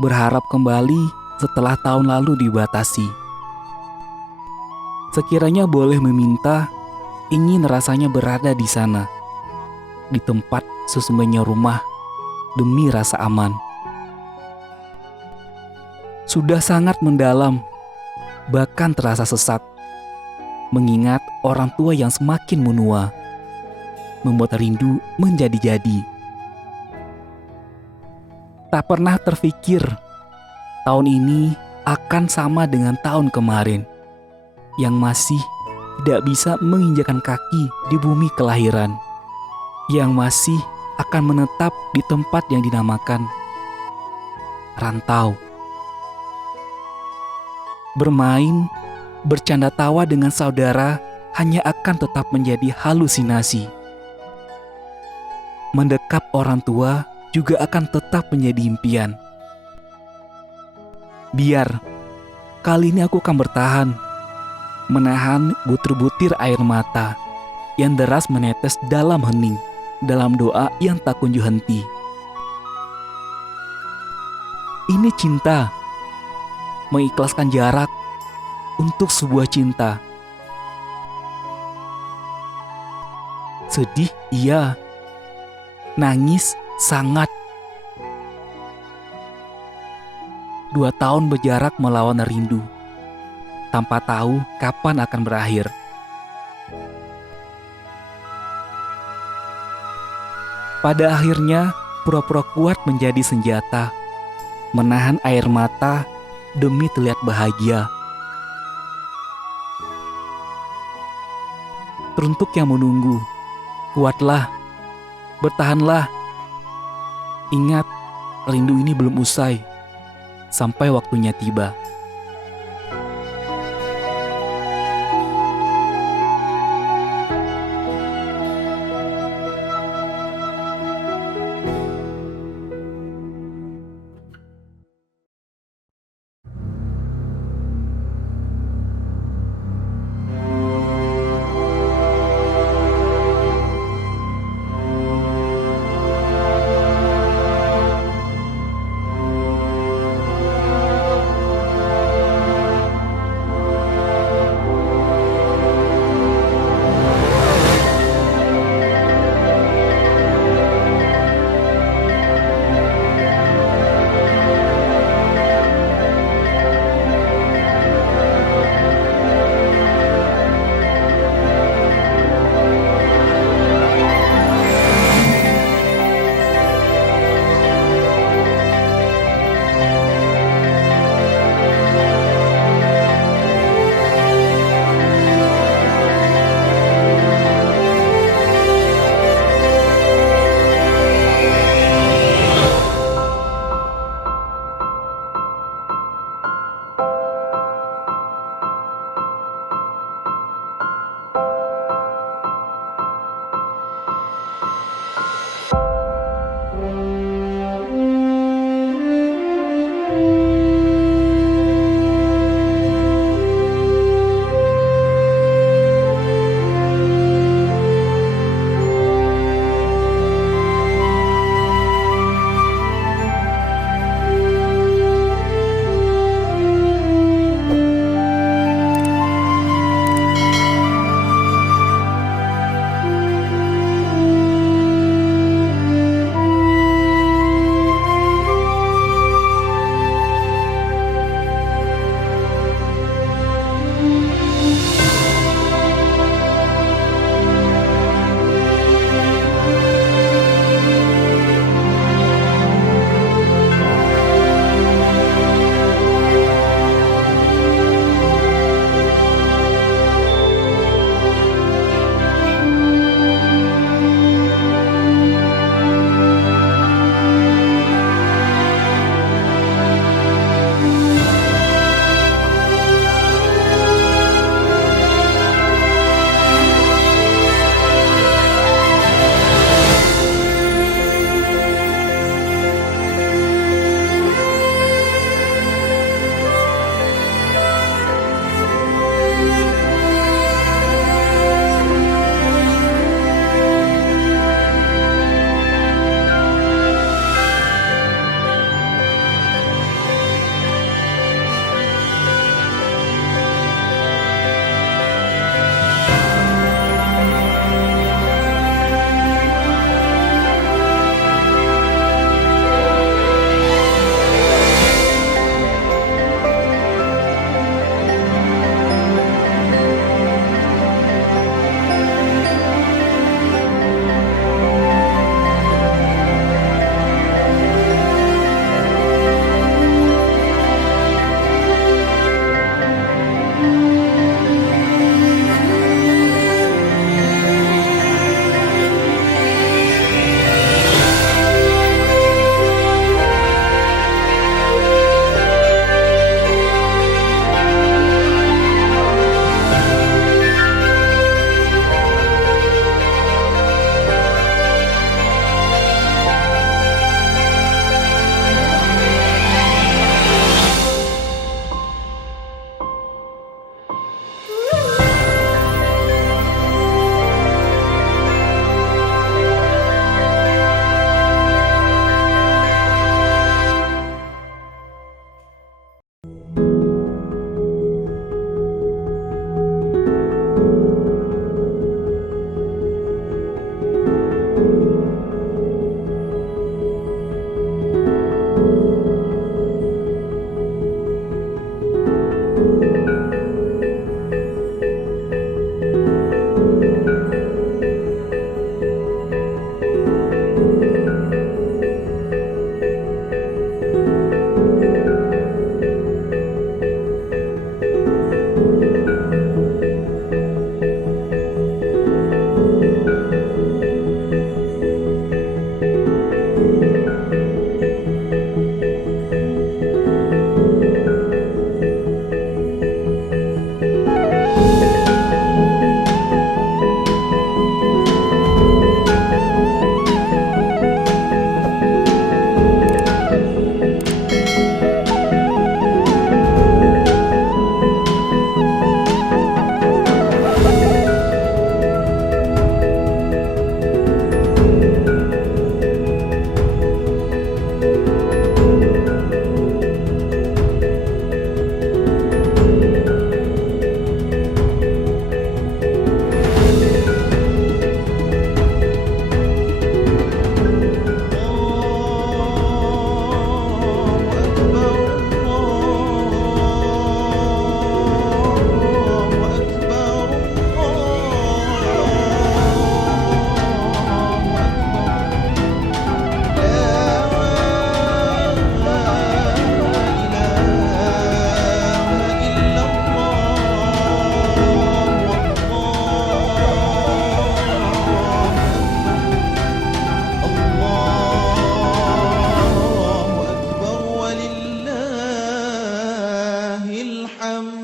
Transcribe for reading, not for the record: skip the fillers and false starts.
berharap kembali setelah tahun lalu dibatasi. Sekiranya boleh meminta, ingin rasanya berada di sana, di tempat sesungguhnya rumah, demi rasa aman. Sudah sangat mendalam, bahkan terasa sesak, mengingat orang tua yang semakin menua, membuat rindu menjadi-jadi. Tak pernah terfikir tahun ini akan sama dengan tahun kemarin yang masih tidak bisa menginjakan kaki di bumi kelahiran, yang masih akan menetap di tempat yang dinamakan rantau. Bermain, bercanda tawa dengan saudara hanya akan tetap menjadi halusinasi. Mendekap orang tua juga akan tetap menjadi impian. Biar, kali ini aku akan bertahan, menahan butir-butir air mata yang deras menetes dalam hening, dalam doa yang tak kunjung henti. Ini cinta, mengikhlaskan jarak untuk sebuah cinta. Sedih, iya. Nangis, sangat. 2 tahun berjarak melawan rindu, tanpa tahu kapan akan berakhir. Pada akhirnya, pura-pura kuat menjadi senjata, menahan air mata demi terlihat bahagia. Teruntuk yang menunggu, kuatlah, bertahanlah. Ingat, rindu ini belum usai sampai waktunya tiba.